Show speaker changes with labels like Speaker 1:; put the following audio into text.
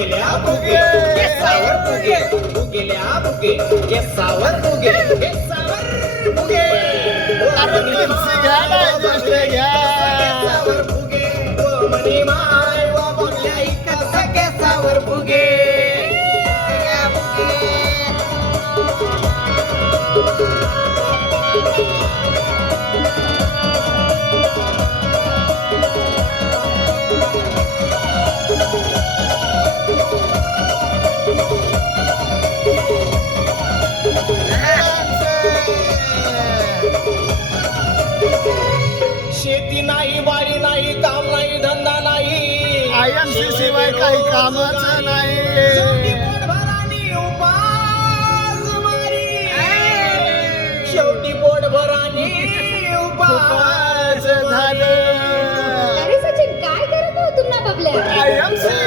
Speaker 1: सावर बुगे केसावर फुगे फुगेल्या फुगे केसावर फुगे केसावर फुगे
Speaker 2: अरे तुलसी घ्या नाही दुसरे घ्या
Speaker 1: केसावर फुगे ओ माय वा शेती नाही बाळी नाही काम नाही धंदा नाही.
Speaker 2: आयएमसी शिवाय काही कामच नाही.
Speaker 1: शेवटी पोटभरानी उपास मारी. शेवटी उपास
Speaker 2: झाले.
Speaker 3: अरे सचिन काय करत हो तुम्हाला बबल्या
Speaker 2: आयएमसी